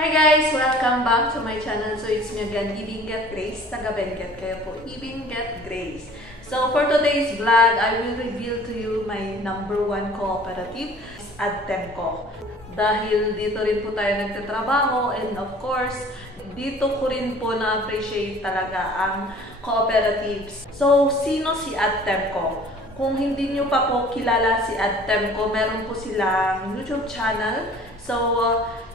Hi guys! Welcome back to my channel. So it's me again, Ibinget Grace. Taga-Benguet kayo po. Ibinget Grace. So for today's vlog, I will reveal to you my #1 cooperative, AdTemco. Dahil dito rin po tayo nagtatrabaho and of course, dito ko rin po na-appreciate talaga ang cooperatives. So sino si AdTemco? Kung hindi nyo pa po kilala si AdTemco, meron po silang YouTube channel. So,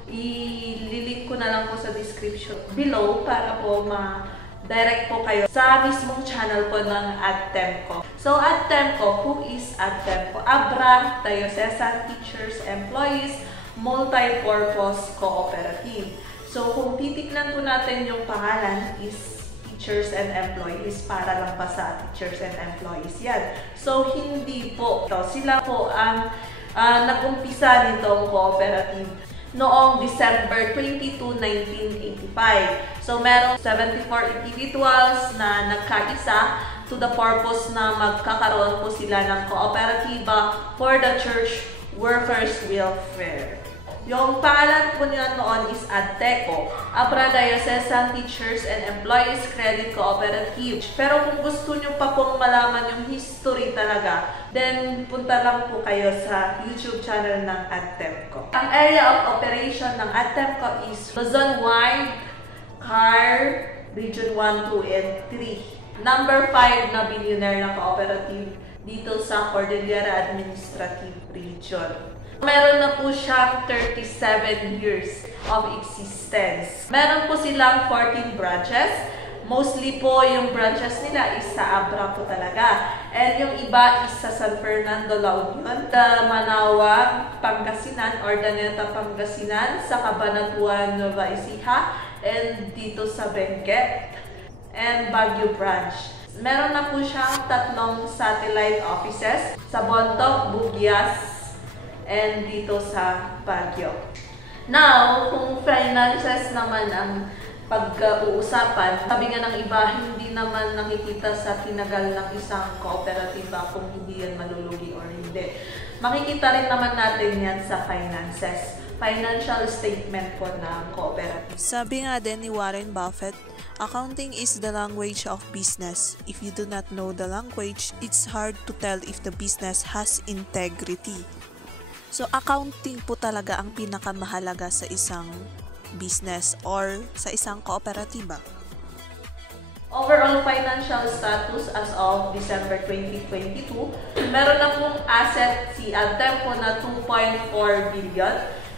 ililink ko na lang po sa description below para po ma-direct po kayo sa mismong channel po ng AdTemco. So, AdTemco, who is AdTemco? Abra Diocesan Teachers Employees Multi-Purpose Cooperative. So, kung titignan po natin yung pangalan is Teachers and Employees, para lang pa sa Teachers and Employees yan. So, hindi po. Sila po ang nag-umpisa nitong cooperative noong December 22, 1985. So, merong 74 individuals na nagkaisa to the purpose na magkakaroon po sila ng kooperatiba for the church workers' welfare. Yung pangalan po niya noon is AdTeco, Abra Diocesan Teachers and Employees Credit Cooperative. Pero kung gusto nyo pa pong malaman yung history talaga, then punta lang po kayo sa YouTube channel ng AdTemco. Ang area of operation ng AdTemco is Luzon Wide, CAR, Region 1, 2, and 3. Number 5 na billionaire na cooperative dito sa Cordillera Administrative Region. Meron na po siyang 37 years of existence. Meron po silang 14 branches. Mostly po yung branches nila is sa Abra po talaga. And yung iba is sa San Fernando, La Union, sa Manawag, Pangasinan, Urdaneta, Pangasinan, sa Cabanatuan, Nueva Ecija, and dito sa Benguet, and Baguio branch. Meron na po siyang 3 satellite offices sa Bontoc, Bugias, and dito sa Baguio. Now, kung finances naman ang pag-uusapan, sabi nga ng iba, hindi naman nakikita sa tinagal ng isang kooperatiba kung hindi yan malulugi or hindi. Makikita rin naman natin yan sa finances. Financial statement po ng cooperative. Sabi nga din ni Warren Buffett, accounting is the language of business. If you do not know the language, it's hard to tell if the business has integrity. So, accounting po talaga ang pinakamahalaga sa isang business or sa isang kooperatiba. Overall financial status as of December 2022, meron na pong asset si AdTemco na 2.4 billion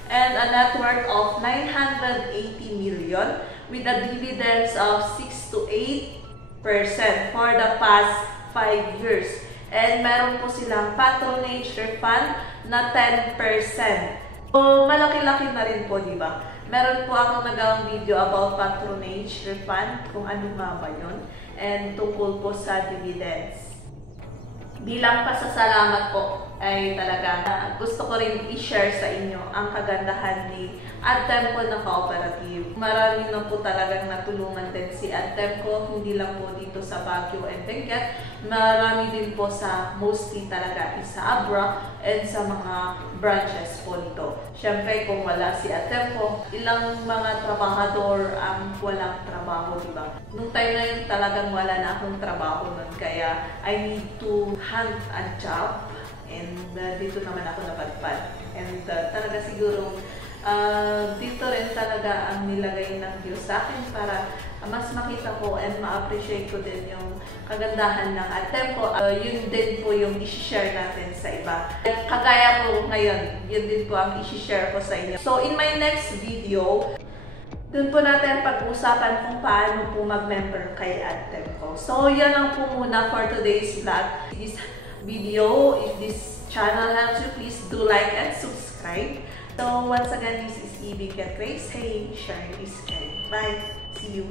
and a net worth of 980 million with a dividends of 6 to 8% for the past 5 years. And meron po silang patronage refund na 10%. So, malaki-laki na rin po, di ba? Meron po akong nagawang video about patronage refund, kung ano nga ba yun, and tungkol po sa dividends. Bilang pasasalamat po ay talaga gusto ko rin i-share sa inyo ang kagandahan ni AdTemco na cooperative. Marami na po talagang natulungan din si AdTemco, hindi lang po dito sa Baguio and Benguet. Marami din po sa mostly talaga sa Abra and sa mga branches po nito. Siyempre kung wala si AdTemco, ilang mga trabahador ang walang trabaho, diba? Nung time na yun talagang wala na akong trabaho nun, kaya I need to hunt a job. And dito naman ako napadpad. And talaga siguro dito rin talaga ang nilagay ng Diyos sa akin para mas makita ko and ma-appreciate ko din yung kagandahan ng AdTemco. Yun din po yung i-share natin sa iba. Kagaya po ngayon, yun din po ang i-share ko sa inyo. So in my next video, dun po natin pag-usapan kung paano po mag-member kay AdTemco. So yan lang po muna for today's vlog. This video, if this channel helps you, please do like and subscribe. So once again, this is Ibinget Grace. Hey, sharing is caring. Bye. See you.